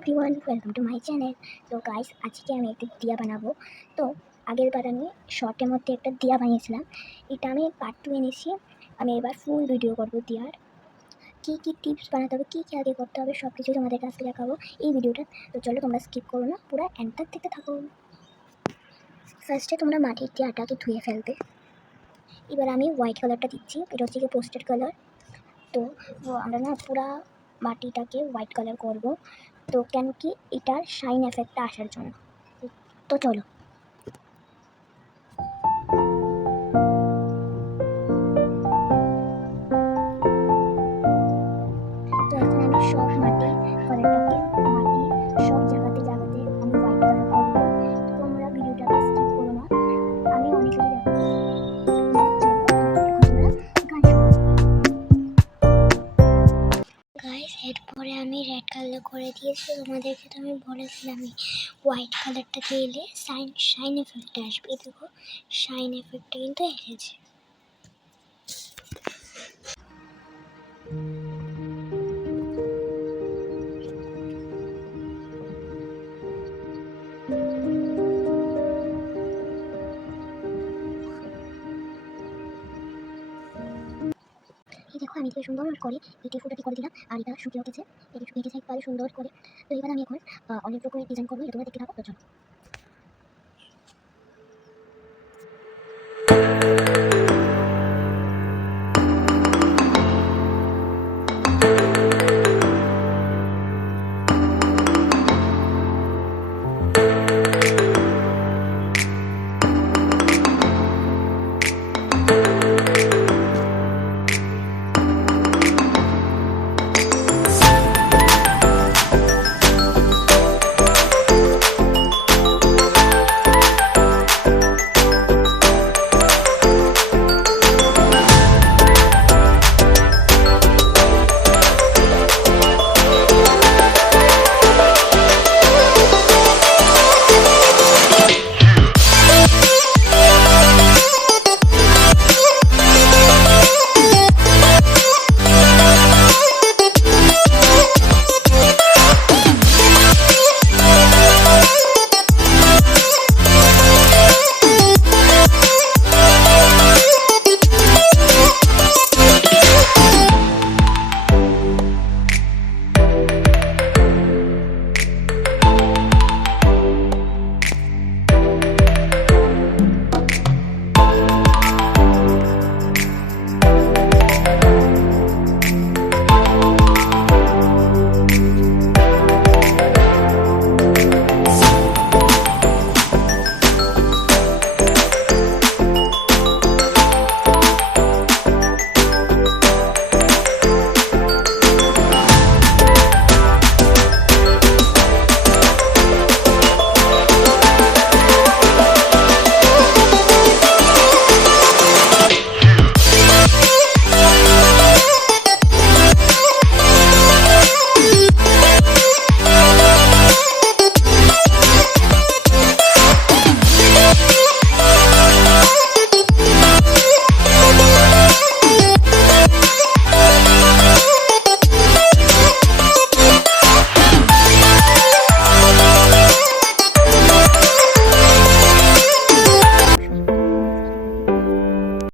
Everyone, welcome to my channel. তো guys, আজকে আমি একটা দিয়া বানাবো। তো আগের বার আমি শর্টের মধ্যে একটা দিয়া বানিয়েছিলাম, এটা আমি পার্ট 2 এনেছি। আমি এবার ফুল ভিডিও করবো দিয়ার, কী কী টিপস বানাতে হবে, কী কী আগে করতে হবে, সব কিছু তোমাদের কাছে দেখাবো এই ভিডিওটা। তো চলো তোমরা স্কিপ করো না, পুরো এন্টার থেকে থাকো। ফার্স্টে তোমরা মাটির দিয়াটাকে ধুয়ে ফেলবে। এবার আমি হোয়াইট কালারটা দিচ্ছি, এটা হচ্ছে গিয়ে পোস্টেড কালার। তো আমরা না পুরা মাটিটাকে হোয়াইট কালার করব, তো কেন কি এটার শাইন এফেক্টটা আসার জন্য। তো চলো, তো এখন আমি সব মাটি কালারটাকে মাটি সব জায়গাতে জায়গাতে আমি হোয়াইট কালার করবো। তোমরা ভিডিওটাকে স্কিপ করো না, আমি অনেক কিছু দেখাবো। গাইস, এরপরে আমি রেড কালার করে দিয়েছি। তোমাদেরকে তো আমি বলেছিলাম আমি হোয়াইট কালারটা দিলে শাইন এফেক্টটা আসবে। দেখো, শাইন এফেক্টটা কিন্তু এসেছে। এই দেখো, আমি এটাকে সুন্দর করে এটি ফুটাটি করে দিলাম, আর এটা শুকিয়ে উঠেছে, এটি শুকিয়ে গেছে একবারে সুন্দর করে। তো এবার আমি এখন অনেক রকমের ডিজাইন করবো, এটা তোমরা দেখতে থাকো। তো চলো।